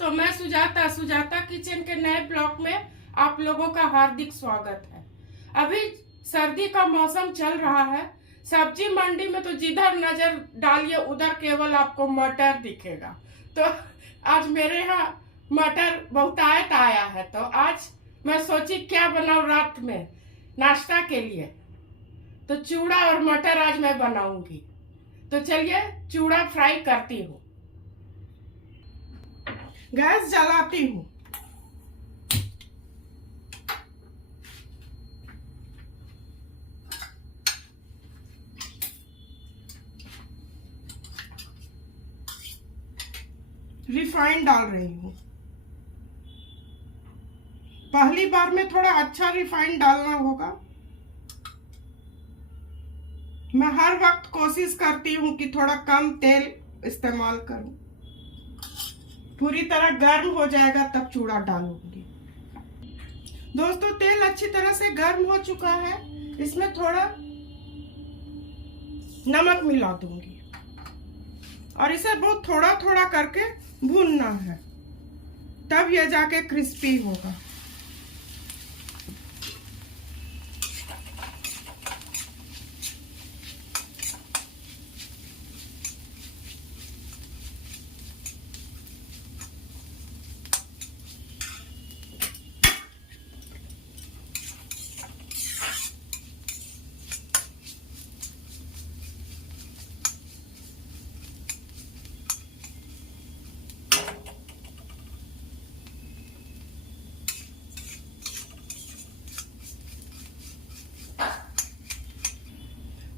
दोस्तों, मैं सुजाता किचन के नए ब्लॉग में आप लोगों का हार्दिक स्वागत है। अभी सर्दी का मौसम चल रहा है। सब्जी मंडी में तो जिधर नजर डालिए उधर केवल आपको मटर दिखेगा। तो आज मेरे यहाँ मटर बहुतायत आया है, तो आज मैं सोची क्या बनाऊं रात में नाश्ता के लिए। तो चूड़ा और मटर आज मैं बनाऊंगी। तो चलिए चूड़ा फ्राई करती हूँ। गैस जलाती हूँ। रिफाइंड डाल रही हूँ। पहली बार में थोड़ा अच्छा रिफाइंड डालना होगा। मैं हर वक्त कोशिश करती हूँ कि थोड़ा कम तेल इस्तेमाल करूँ। पूरी तरह गर्म हो जाएगा तब चूड़ा डालूंगी। दोस्तों, तेल अच्छी तरह से गर्म हो चुका है। इसमें थोड़ा नमक मिला दूंगी और इसे बहुत थोड़ा थोड़ा करके भूनना है, तब यह जाके क्रिस्पी होगा।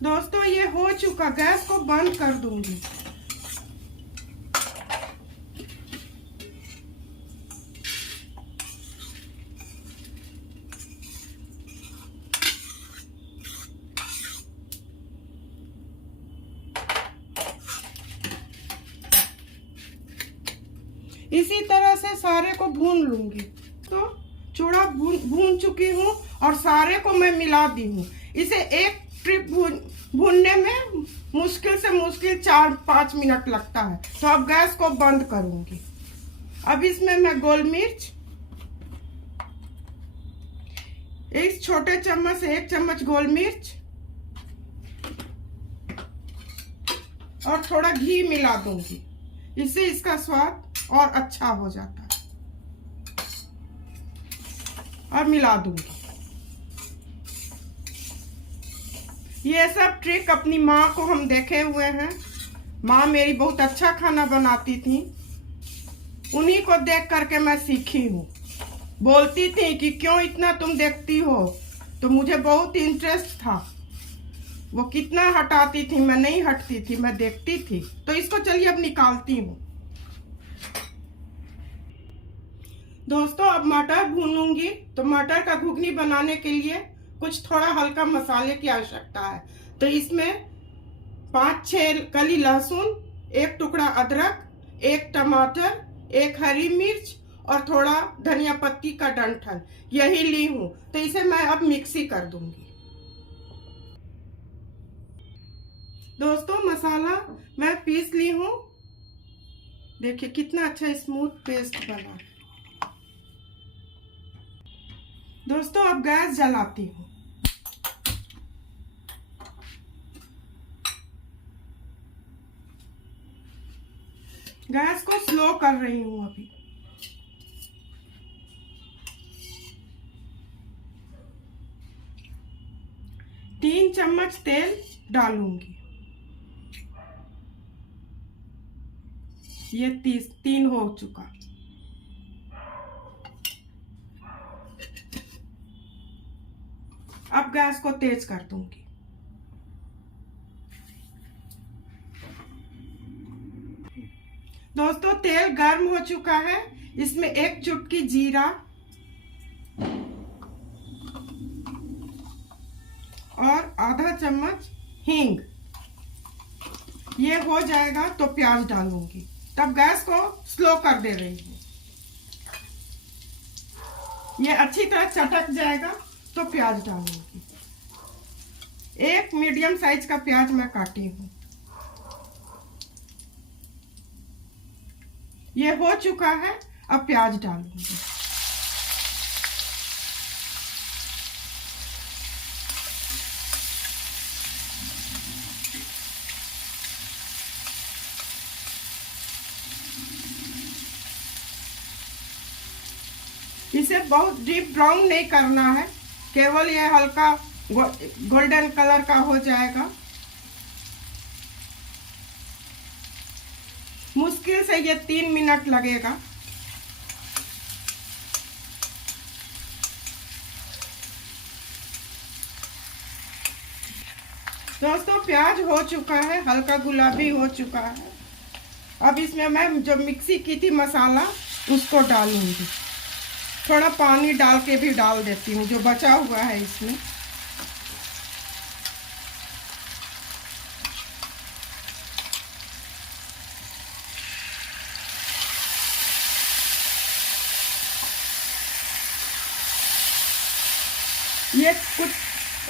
दोस्तों, ये हो चुका। गैस को बंद कर दूंगी। इसी तरह से सारे को भून लूंगी। तो चूड़ा भून चुकी हूँ और सारे को मैं मिला दी हूँ। इसे एक ट्रिप भूनने में मुश्किल से मुश्किल 4-5 मिनट लगता है। तो अब गैस को बंद करूंगी। अब इसमें मैं गोल मिर्च, इस छोटे चम्मच से 1 चम्मच गोल मिर्च और थोड़ा घी मिला दूंगी। इससे इसका स्वाद और अच्छा हो जाता है। और मिला दूंगी। ये सब ट्रिक अपनी माँ को हम देखे हुए हैं। माँ मेरी बहुत अच्छा खाना बनाती थी, उन्हीं को देख करके मैं सीखी हूँ। बोलती थी कि क्यों इतना तुम देखती हो, तो मुझे बहुत इंटरेस्ट था। वो कितना हटाती थी, मैं नहीं हटती थी, मैं देखती थी। तो इसको चलिए अब निकालती हूँ। दोस्तों, अब मटर भूनूंगी। तो मटर का घुगनी बनाने के लिए कुछ थोड़ा हल्का मसाले की आवश्यकता है। तो इसमें 5-6 कली लहसुन, 1 टुकड़ा अदरक, 1 टमाटर, 1 हरी मिर्च और थोड़ा धनिया पत्ती का डंठल, यही ली हूं। तो इसे मैं अब मिक्सी कर दूंगी। दोस्तों, मसाला मैं पीस ली हूं। देखिए कितना अच्छा स्मूथ पेस्ट बना। दोस्तों, अब गैस जलाती हूँ। गैस को स्लो कर रही हूँ अभी। तीन चम्मच तेल डालूंगी। ये 3 हो चुका। अब गैस को तेज कर दूंगी। दोस्तों, तेल गर्म हो चुका है। इसमें 1 चुटकी जीरा और आधा चम्मच हींग। ये हो जाएगा तो प्याज डालूंगी। तब गैस को स्लो कर दे रही हूँ। ये अच्छी तरह चटक जाएगा तो प्याज डालूंगी। 1 मीडियम साइज का प्याज मैं काटी हूँ। ये हो चुका है। अब प्याज डालूंगी। इसे बहुत डीप ब्राउन नहीं करना है, केवल ये हल्का गोल्डन कलर का हो जाएगा। मुश्किल से ये 3 मिनट लगेगा। दोस्तों प्याज हो चुका है, हल्का गुलाबी हो चुका है। अब इसमें मैं जो मिक्सी की थी मसाला उसको डालूंगी। थोड़ा पानी डाल के भी डाल देती हूँ जो बचा हुआ है इसमें। ये कुछ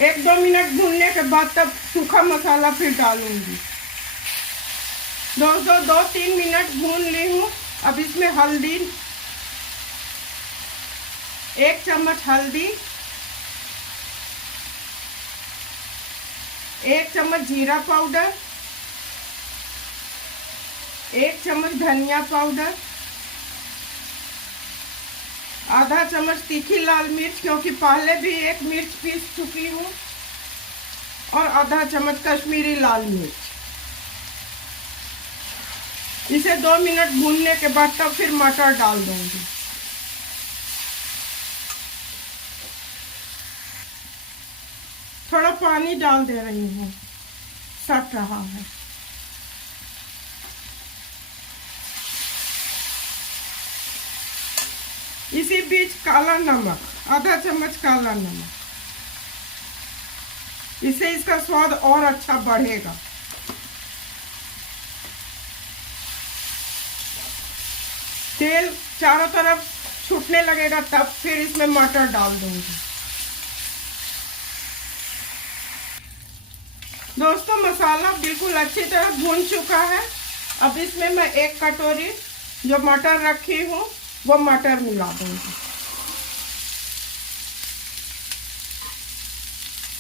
1-2 मिनट भूनने के बाद तब सूखा मसाला फिर डालूंगी। दोस्तों 2-3 मिनट भून ली हूँ। अब इसमें हल्दी, 1 चम्मच हल्दी, 1 चम्मच जीरा पाउडर, 1 चम्मच धनिया पाउडर, आधा चम्मच तीखी लाल मिर्च, क्योंकि पहले भी 1 मिर्च पीस चुकी हूँ, और आधा चम्मच कश्मीरी लाल मिर्च। इसे 2 मिनट भूनने के बाद तब फिर मटर डाल दूंगी। थोड़ा पानी डाल दे रही हूँ, सट रहा है। इसी बीच काला नमक, आधा चम्मच काला नमक, इससे इसका स्वाद और अच्छा बढ़ेगा। तेल चारों तरफ छूटने लगेगा तब फिर इसमें मटर डाल दूंगी। दोस्तों मसाला बिल्कुल अच्छी तरह भून चुका है। अब इसमें मैं 1 कटोरी जो मटर रखी हूँ वो मटर मिला दूंगी।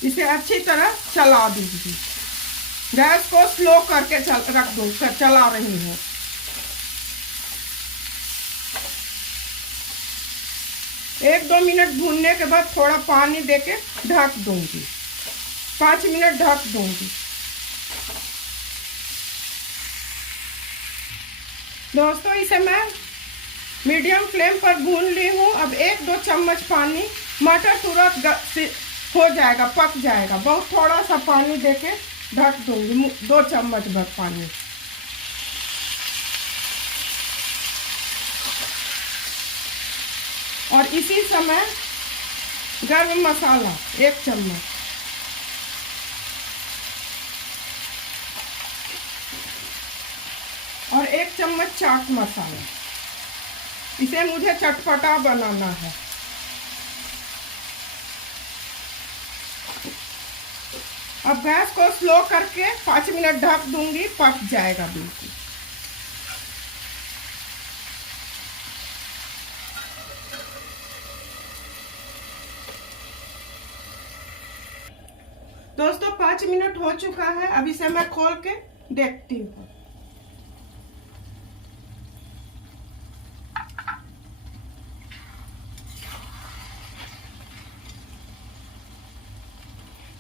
इसे अच्छी तरह चला दूंगी। गैस को स्लो करके चला रही हूँ। एक 2 मिनट भूनने के बाद थोड़ा पानी देके ढक दूंगी। 5 मिनट ढक दूंगी। दोस्तों इसे मैं मीडियम फ्लेम पर भून ली हूँ। अब 1-2 चम्मच पानी, मटर तुरंत हो जाएगा, पक जाएगा। बहुत थोड़ा सा पानी देके ढक दूंगी, 2 चम्मच भर पानी। और इसी समय गरम मसाला 1 चम्मच, और 1 चम्मच चाट मसाला। इसे मुझे चटपटा बनाना है। अब गैस को स्लो करके 5 मिनट ढक दूंगी, पक जाएगा बिल्कुल। दोस्तों 5 मिनट हो चुका है। अब इसे मैं खोल के देखती हूँ।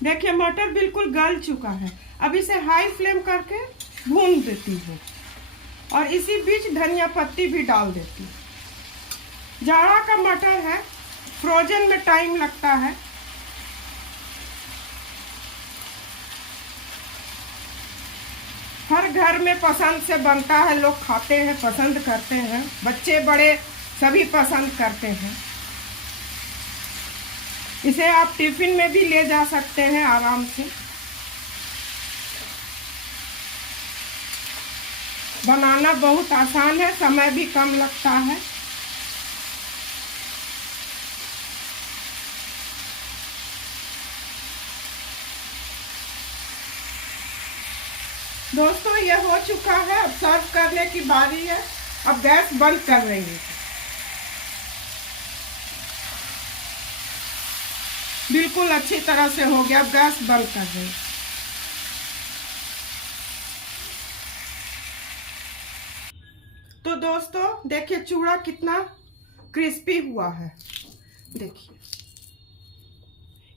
देखिए मटर बिल्कुल गल चुका है। अब इसे हाई फ्लेम करके भून देती हूँ, और इसी बीच धनिया पत्ती भी डाल देती हूँ। जाड़ा का मटर है, फ्रोजन में टाइम लगता है। हर घर में पसंद से बनता है, लोग खाते हैं, पसंद करते हैं, बच्चे बड़े सभी पसंद करते हैं। इसे आप टिफिन में भी ले जा सकते हैं आराम से। बनाना बहुत आसान है, समय भी कम लगता है। दोस्तों ये हो चुका है। अब सर्व करने की बारी है। अब गैस बंद कर रही हूँ। बिल्कुल अच्छी तरह से हो गया। अब गैस बंद कर दें। तो दोस्तों देखिए चूड़ा कितना क्रिस्पी हुआ है। देखिए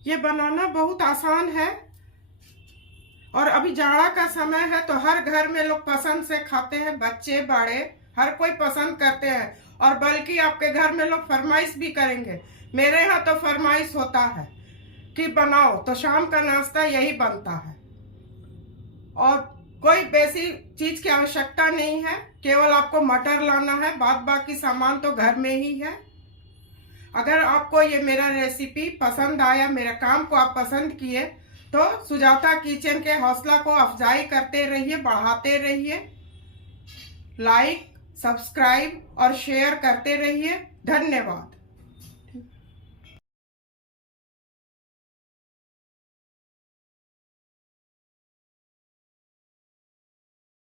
ये बनाना बहुत आसान है और अभी जाड़ा का समय है तो हर घर में लोग पसंद से खाते हैं, बच्चे बड़े हर कोई पसंद करते हैं। और बल्कि आपके घर में लोग फरमाइश भी करेंगे। मेरे यहाँ तो फरमाइश होता है कि बनाओ, तो शाम का नाश्ता यही बनता है और कोई बेसी चीज की आवश्यकता नहीं है, केवल आपको मटर लाना है, बाद बाकी सामान तो घर में ही है। अगर आपको ये मेरा रेसिपी पसंद आया, मेरे काम को आप पसंद किए, तो सुजाता किचन के हौसला को अफजाई करते रहिए, बढ़ाते रहिए, लाइक, सब्सक्राइब और शेयर करते रहिए। धन्यवाद।